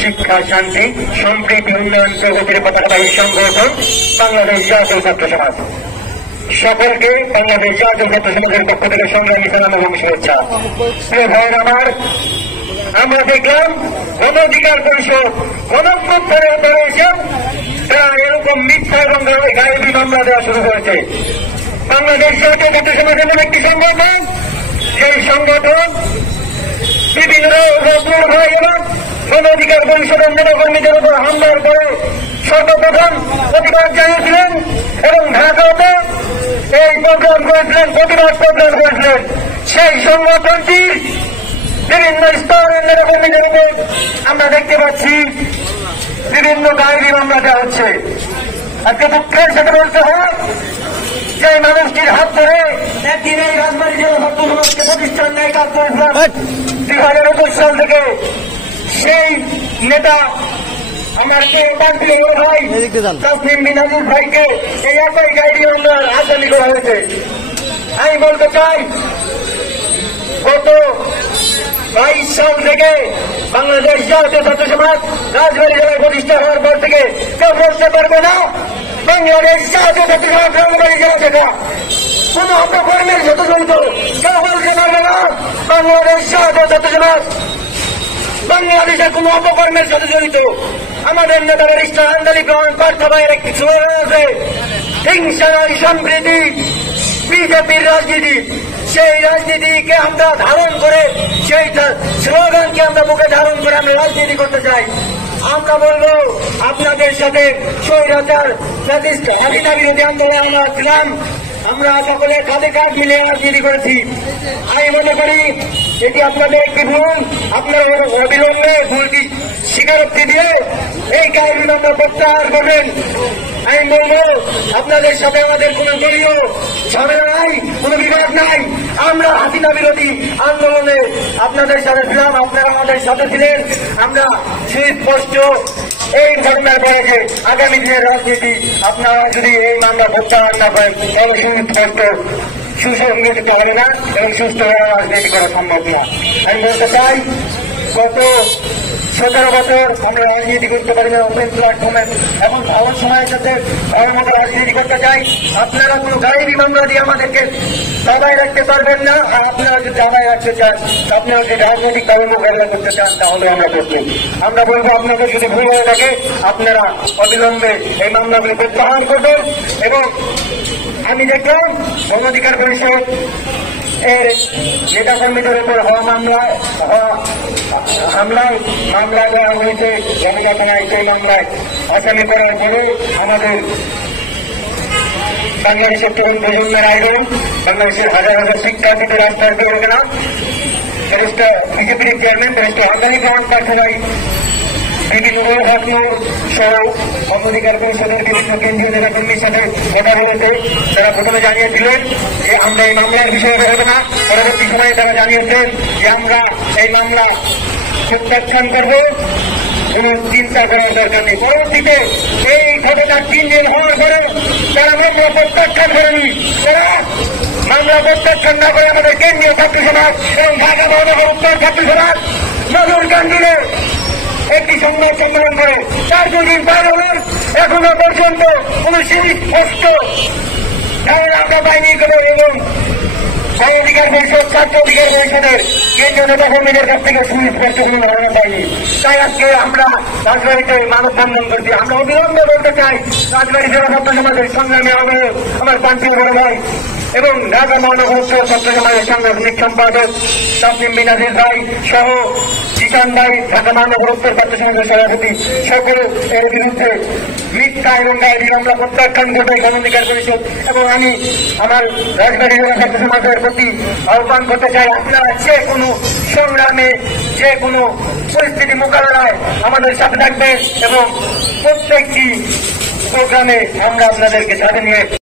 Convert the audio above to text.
শিক্ষা, শান্তি, সম্প্রীতি, উন্নয়ন, প্রগতির পতাকাবাহী সংগঠন বাংলাদেশ জাতীয় ছাত্র সমাজ। সকলকে বাংলাদেশ জাতীয় ছাত্র সমাজের পক্ষ থেকে সংগ্রামী সালাম এবং শুভেচ্ছা। প্রিয় ভাইয়ের আমার, আমরা দেখলাম গণ অধিকার পরিষদ গণঅভ্যুত্থানে এসে তারা এরকম মিথ্যা এবং গায়েবী মামলা দেওয়া শুরু করেছে। বাংলাদেশ জাতীয় ছাত্র সমাজের নামে একটি সংগঠন, সেই সংগঠন বিভিন্ন গণ অধিকার পরিষদের নেতাকর্মীদের উপর হামলার পরে সর্বপ্রথম প্রতিবাদ জানিয়েছিলেন এবং ঢাকাতে এই প্রোগ্রাম করেছিলেন, প্রতিবাদ প্রোগ্রাম করেছিলেন। সেই সংগঠনটির বিভিন্ন স্তরের নেতাকর্মীদের উপর আমরা দেখতে পাচ্ছি বিভিন্ন গায়েবী মামলা দেওয়া হচ্ছে। আজকে দুঃখের সাথে বলতে হয় যে মানুষটির হাত ধরে একদিন এই রাজবাড়ী জেলা ছাত্র সমাজকে প্রতিষ্ঠান নেয় কাজ করেছিলাম 2021 সাল থেকে। সেই নেতা আমার ভাই তাসলিম মিনাজুল ভাইকে এই একই গাইডি মামলার আসামি করা হয়েছে। আমি বলতে চাই, গত 22 সাল থেকে বাংলাদেশ জাতীয় ছাত্র সমাজ রাজবাড়ী জেলায় প্রতিষ্ঠা হওয়ার পর থেকে কেউ বলতে পারবে না বাংলাদেশ জাতীয় ছাত্র সমাজ রাজবাড়ী জেলা থেকে কোন অপকর্মের সাথে জড়িত। কেউ বলতে পারবে না বাংলাদেশ জাতীয় ছাত্র সমাজ বাংলাদেশের কোন অপকর্মের সাথে জড়িত। আমাদের নেতাদের ইস্তাহান্দালি গ্রহণ পার্থবাইয়ের একটি স্লোগান আছে, হিংসা নয় সম্প্রীতি, বিজেপির রাজনীতি। সেই রাজনীতিকে আমরা ধারণ করে, সেই স্লোগানকে আমরা বুকে ধারণ করে আমরা রাজনীতি করতে চাই। আমরা বলবো আপনাদের সাথে স্বৈরাচার স্বাধীনতা বিরোধী আন্দোলন আমরা ছিলাম, আমরা সকলে কাঁধে কাঁধ মিলে রাজনীতি করেছি। আমি মনে করি এটি আপনাদের একটি ভুল। আপনারা অবিলম্বে ভুলটি স্বীকারোক্তি দিয়ে এই কারণে আমরা প্রত্যাহার করবেন। আমি বলবো আপনাদের সাথে আমাদের কোন দলীয় ঝগড়া নাই, কোন বিবাদ নাই। আমরা হাসিনা বিরোধী আন্দোলনে আপনাদের সাথে ছিলাম, আপনারা আমাদের সাথে ছিলেন। আমরা সুস্পষ্ট এই ঘটনার পরে যে আগামী দিনের রাজনীতি আপনারা যদি এই মামলা প্রত্যাহার না করেন তাহলে সুস্পষ্ট সুসংগঠিত হবে না এবং সুস্থভাবে রাজনীতি করা সম্ভব না। আমি বলতে চাই, গত 17 বছর আমরা রাজনীতি করতে পারি না ওপেন প্ল্যাটফর্মে, এখন ভালো সময়ের সাথে ভালো মতো রাজনীতি করতে চাই। আপনারা কোনো গায়েবী মামলা দিয়ে আমাদেরকে দাবায় রাখতে পারবেন না। আর আপনারা যদি দাবায় রাখতে চান, আপনারা যদি রাজনৈতিক কর্মকাণ্ড করতে চান তাহলে আমরা করতে। আমরা বলবো আপনাদের যদি ভুল হয়ে থাকে আপনারা অবিলম্বে এই মামলাগুলি প্রত্যাহার করবেন। এবং আমি দেখলাম গণ অধিকার পরিষদ এর নেতাকর্মীদের উপর হওয়া মামলা দেওয়া হয়েছে জনতা থানায়। সেই মামলায় আসামি করার পরে আমাদের বাংলাদেশের তরুণ প্রজন্মের আয়োজন, বাংলাদেশের হাজার হাজার শিক্ষার্থীদের রাস্তায় বেরোবে না। বিজেপির চেয়ারম্যান ব্যারিস্টার হাসানি খান পার্থবাই বিভিন্ন সহ অধিকার পরিষদের বিভিন্ন কেন্দ্রীয় নেতাকর্মীর সাথে কথা বলেছে। তারা প্রথমে জানিয়েছিলেন যে আমরা এই মামলার বিষয়ে হবে না। পরবর্তী সময়ে তারা জানিয়েছেন যে আমরা এই মামলা প্রত্যাখ্যান করব, কোন চিন্তা করার দরকার নেই। পরবর্তীতে এই ঘটনা 3 দিন হওয়ার পরে তারা মামলা প্রত্যাখ্যান করেনি। তারা মামলা প্রত্যাখ্যান না করে আমাদের কেন্দ্রীয় ছাত্র সমাজ এবং ঢাকা মহানগর উত্তর ছাত্র সমাজ নজর কান্দিলে একটি সংবাদ সম্মেলন করে 4 দিন পার হলেন, এখনো পর্যন্ত কোন সুস্পষ্ট ধারণা পায়নি করে। এবং গণ অধিকার পরিষদ, ছাত্র অধিকার পরিষদের কেন্দ্রীয় নেতাকর্মীদের কাছ থেকে সুস্পষ্ট কোন ধারণা পাইনি। তাই আজকে আমরা রাজবাড়ীতে মানববন্ধন করছি। আমরা অবিলম্বে বলতে চাই, রাজবাড়ী জেলা ছাত্র সমাজের সংগ্রামী হবে আমার প্রান্তীয় বড় ভাই এবং ঢাকা মহানগর উত্তর ছাত্র সমাজের সাংগঠনিক সম্পাদক তাসলিম মিনাজুল ভাই সহ জিসান ভাই, ঢাকা মহানগর উত্তর ছাত্র সমাজের সভাপতি, সকল এর বিরুদ্ধে মিথ্যা এবং গায়েবী মামলা প্রত্যাখ্যান করবে গণ অধিকার পরিষদ। এবং আমি আমার রাজবাড়ী জেলা ছাত্র সমাজের প্রতি আহ্বান করতে চাই, আপনারা যে কোনো সংগ্রামে, যে কোনো পরিস্থিতি মোকাবেলায় আমাদের সাথে থাকবেন এবং প্রত্যেকটি প্রোগ্রামে আমরা আপনাদেরকে সাথে নিয়ে